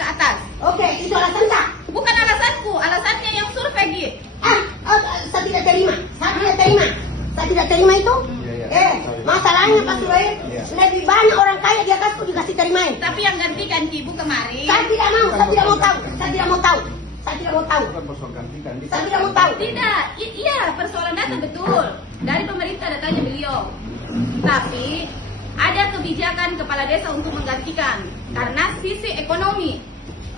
ke atas. Oke, itu alasan tak? Bukan alasanku, alasannya yang survei gitu. Saya tidak terima. Saya tidak terima itu. Masalahnya Pak Subair, lebih banyak orang kaya di atasku dikasih terimain. Tapi yang gantikan Ibu kemarin. Saya tidak mau tahu. Saya tidak mau tahu. Tidak, iya persoalan data betul. Dari pemerintah datanya beliau. Tapi ada kebijakan kepala desa untuk menggantikan karena sisi ekonomi.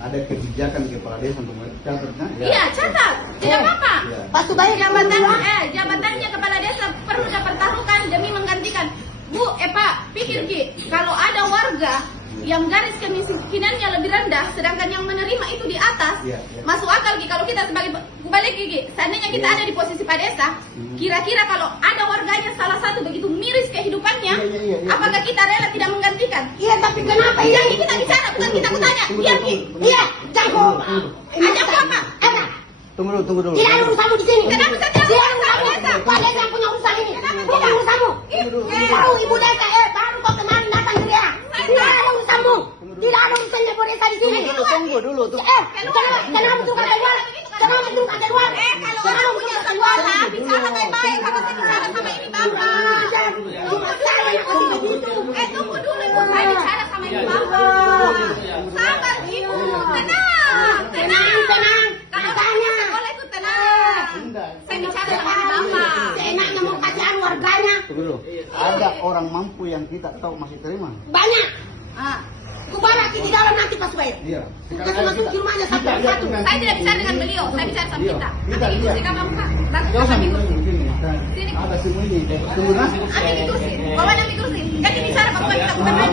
Ada kebijakan kepala desa untuk mencatatnya? Iya, catat. Tidak apa-apa. Pak Subair, Jabatannya kepala desa perlu dipertaruhkan demi menggantikan. Bu, Pak, pikir Ki, kalau ada warga yang garis kemiskinannya lebih rendah, sedangkan yang menerima itu di atas, masuk akal Ki. Kalau kita sebagai balik Ki, seandainya kita ada di posisi Pak Desa, kira-kira kalau ada warganya salah satu begitu miris kehidupannya, apakah kita rela tidak menggantikan? Iya, tapi kenapa Ini kita bicara, bukan kita kutanya. Iya Ki, iya, jangan. ada apa? Tunggu dulu. Tidak ada urusanmu di sini. Kenapa saya tidak Tidak ada urusan urusanmu. desa? Pak Desa punya urusan ini. Bukan urusanmu. Baru ibu desa, baru kau kemarin datang ke dia. Tidak ada urusanmu. Tidak ada urusannya ibu desa di sini. Tunggu dulu. Kenapa tuh kata luar? Kenapa tuh kata luar? Kalau punya sekolah, bicara baik-baik. Kalau saya bicara sama ini Bapak. Tunggu dulu Ibu, saya bicara sama ini Bapak. Sabar Ibu, tenang. Kalau punya sekolah itu tenang. Saya bicara sama ini Bapak. Seenaknya mau kasihan warganya. Tunggu dulu. Ada orang mampu yang kita tahu masih terima? Banyak. Kubarak di dalam nanti Pak Subair. Iya. Masuk di rumahnya satu-satu. Saya tidak bicara dengan beliau, saya bicara sama kita. Nanti Ibu sikap apa? Gak usah Sini. ada semua ini. Tunggu nah. Ambil di kursi, bawa ambil kursi. Kan bicara Pak Subair, kita bukan main.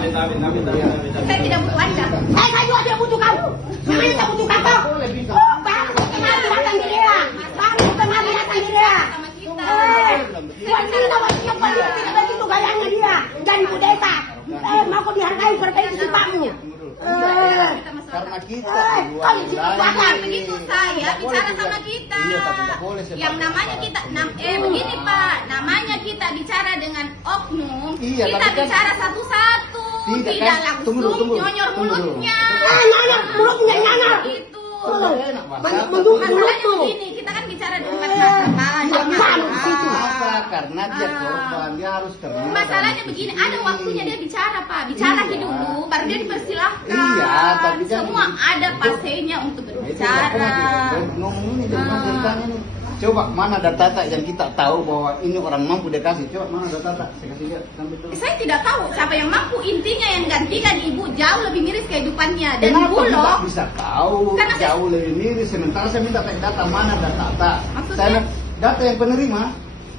Saya tidak butuh Anda. Saya juga tidak butuh kamu. Namanya tak butuh kamu. Baru kemarin datang di dia. Sama kita. Wanita tidak begitu gayanya dia. Dan ibu desa. Mau kau dihargai perbaiki sifatmu. Karena kita Begitu saya bicara sama kita. Yang namanya kita, begini Pak, namanya kita bicara dengan oknum. Kita bicara satu-satu, tidak langsung nyonyor mulutnya. Nyonyor mulutnya, nyonyor. Itu. Mendukung mulutmu. Begini, kita kan bicara di tempat karena dia korban, dia harus terima. Masalahnya begini, ada waktunya dia bicara Pak, bicara dulu, baru dia dipersilahkan. Iya, tapi semua ada pasenya untuk berbicara. Ngomong ini jangan ceritanya nih. Coba mana data yang kita tahu bahwa ini orang mampu dia kasih. Coba mana data saya kasih lihat sampai dulu. Saya tidak tahu siapa yang mampu, intinya yang gantikan ibu jauh lebih miris kehidupannya. Dan Kenapa Bulog kita bisa tahu Karena jauh lebih miris sementara saya minta data mana data. Maksudnya? Saya data yang penerima.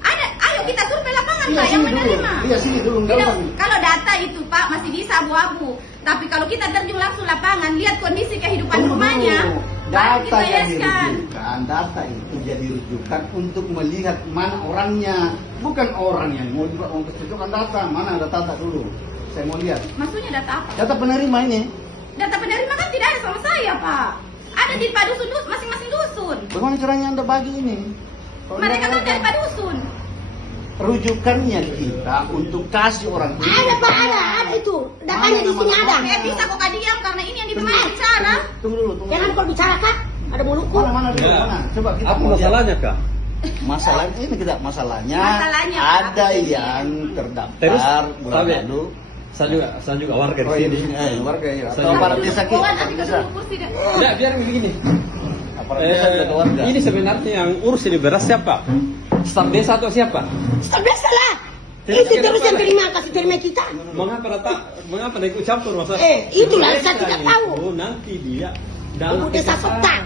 ada, ayo kita survei lapangan Iya, Pak yang sini dulu. menerima. Iya, sini dulu, enggak Tidak, usah. kalau data itu Pak masih bisa abu-abu. Tapi kalau kita terjun langsung lapangan, lihat kondisi kehidupan rumahnya, baru Data kita yang yeskan. dirujukan, data itu jadi rujukan untuk melihat mana orangnya, bukan orang yang mau kecocokan data. Mana ada data dulu? Saya mau lihat. Maksudnya data apa? Data penerima ini. Data penerima kan tidak ada sama saya Pak. Ada di Pak Dusun, masing-masing dusun. Bagaimana caranya Anda bagi ini? Kalau Mereka kan Anda- dari Pak Dusun. Rujukannya kita untuk kasih orang tua. Ada Pak, ada itu. Datanya di sini ada. Bisa kok diam karena ini yang bicara. Tunggu dulu. Jangan kau bicara Kak. Ada mulutku. Mana dulu, Ya. mana? Coba kita Apa mau lihat. masalahnya kak? Masalahnya ini tidak masalahnya. Masalahnya, Pak. Ada yang terdaftar Terus, bulan tapi- lalu. Saya juga warga Oh di iya di sini. sini, warga ya. Saya Atau juga. para desa kita, Bawa para nanti ke desa. dulu kursi deh. Tidak, biar begini. Aparat desa juga ada warga. Ini sebenarnya yang urus ini beras siapa? Staf desa atau siapa? Biasa lah. Tidak, Itu tidak terus yang apa-apa. kasih terima kita. Mengapa dia ikut campur masalah? Itulah saya tidak tahu. Nanti dia Ibu dalam desa PKK. petang.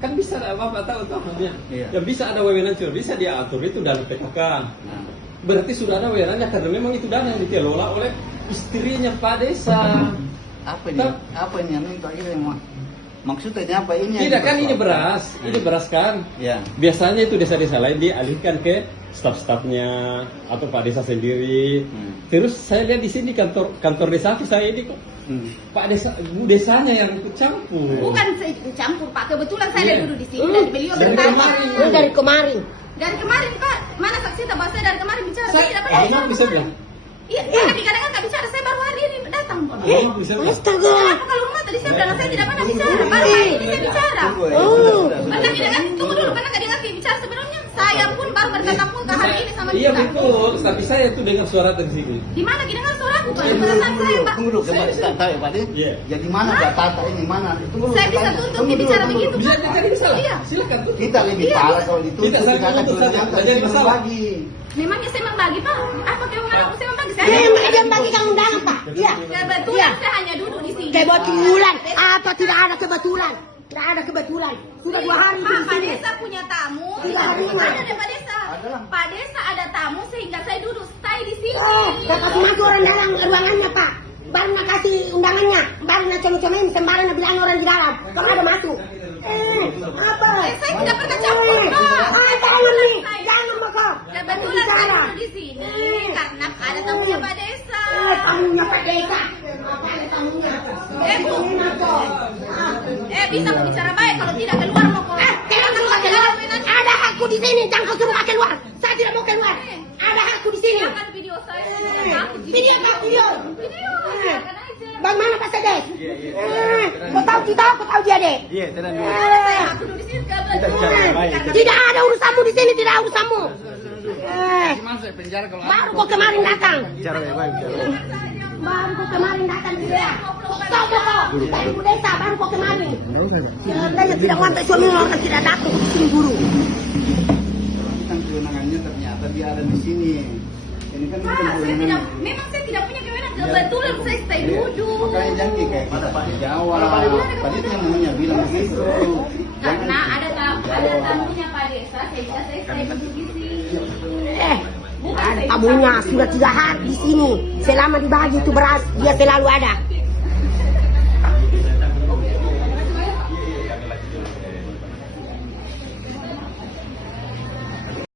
Kan bisa Bapak tahu dia. Iya. Ya bisa ada wewenang sudah bisa dia atur itu dalam PKK. Nah, Berarti sudah ada wewenangnya karena memang itu dana yang dikelola oleh istrinya Pak Desa. apa ini? Apa ini yang minta kita yang maksudnya ini apa ini? yang Tidak kan ini dipersoalkan? beras, ini beras kan. Ya. Biasanya itu desa-desa lain dialihkan ke staf-stafnya atau Pak Desa sendiri. Terus saya lihat di sini kantor desa saya ini kok Pak Desa, Bu Desanya yang ikut campur. Bukan saya ikut campur Pak, kebetulan saya Iya. duduk di sini dan beliau Dari bertanya. kemarin. Dari kemarin. Dari kemarin Pak, mana saksi tak bahwa saya dari kemarin bicara, saya tidak pernah Abang bisa bilang, Iya, tapi kadang nggak bicara. Saya baru hari ini datang kok. Astaga. Kenapa kalau rumah tadi saya bilang saya tidak pernah bicara. Baru hari ini saya bicara. Oh. Pernah tidak ngerti? Tunggu dulu, pernah nggak ngerti bicara sebelumnya? Saya pun baru bertatap muka hari ini sama Iya kita. betul, tapi saya tuh dengar suara dari sini. Di mana kita dengar suara aku? Pak? Perasaan saya, Pak. Tunggu dulu, kembali saya tahu ya Pak De. Iya. Jadi mana data ini mana? Tunggu dulu, Saya bisa tanya. tuntut Tunggu dia dulu, bicara tunggu begitu, dulu. Bisa Pak. jadi masalah. Iya. Silakan tuh. Kita lebih Iya, parah bisa. kalau dituntut. Kita saling akan menuntut saja. dilakukan, Jadi kita masalah. membagi. Memangnya saya membagi, Pak? Apa kewenangan aku saya membagi? Saya Dia bagikan undangan, Pak. Iya. kebetulan saya hanya duduk di sini. Kebetulan. Apa tidak ada kebetulan? Tidak ada kebetulan. Sudah 2 hari di Pak sini. Desa punya tamu. Tiga hari ini. Ada deh Pak Desa. Ada. Pak Desa ada tamu sehingga saya duduk stay di sini. Saya kasih masuk orang dalam ruangannya, Pak. Baru nak kasih undangannya. Baru nak cuma-cumain sembarang nak bilang orang di dalam. Kok ada masuk? Apa? Saya tidak pernah campur, Pak. Jangan nih. Jangan, Maka. Kebetulan saya duduk di sini karena ada tamunya Pak Desa. Tamunya Pak Desa. Apa ada tamunya? Bu. Ini apa? Bisa aku bicara baik kalau tidak keluar mau kok. Jangan keluar keluar. Ada hakku di sini. Jangan kau suruh keluar. Saya tidak mau keluar. Ada hakku di sini. Silakan video saya. Video apa? Video. Video. Silakan aja. Bagaimana Pak Sedes? Kau tahu kita, kau tahu dia deh. Iya, tenang. Saya aku duduk di sini kebetulan. Tidak ada urusanmu di sini, tidak ada urusanmu. Gimana saya penjara kalau Baru kau kemarin datang. bicara baik-baik. Baru kau kemarin datang dia. Tahu kau? Dari Ibu Desa baru kau kemarin. Dia tidak wantai suami orang tidak datang ke sini guru. Kan kewenangannya ternyata dia ada di sini. Ini kan bukan Pak, saya kewenangan. tidak, memang saya tidak punya kewenangan. Kebetulan saya stay duduk. Makanya jangan kayak pada Pak di Jawa. Tadi itu yang namanya bilang begitu. Karena ada tamunya Pak Desa, sehingga saya stay duduk di sini. Ada tamunya sudah 3 hari di sini. Selama dibagi itu beras dia selalu ada.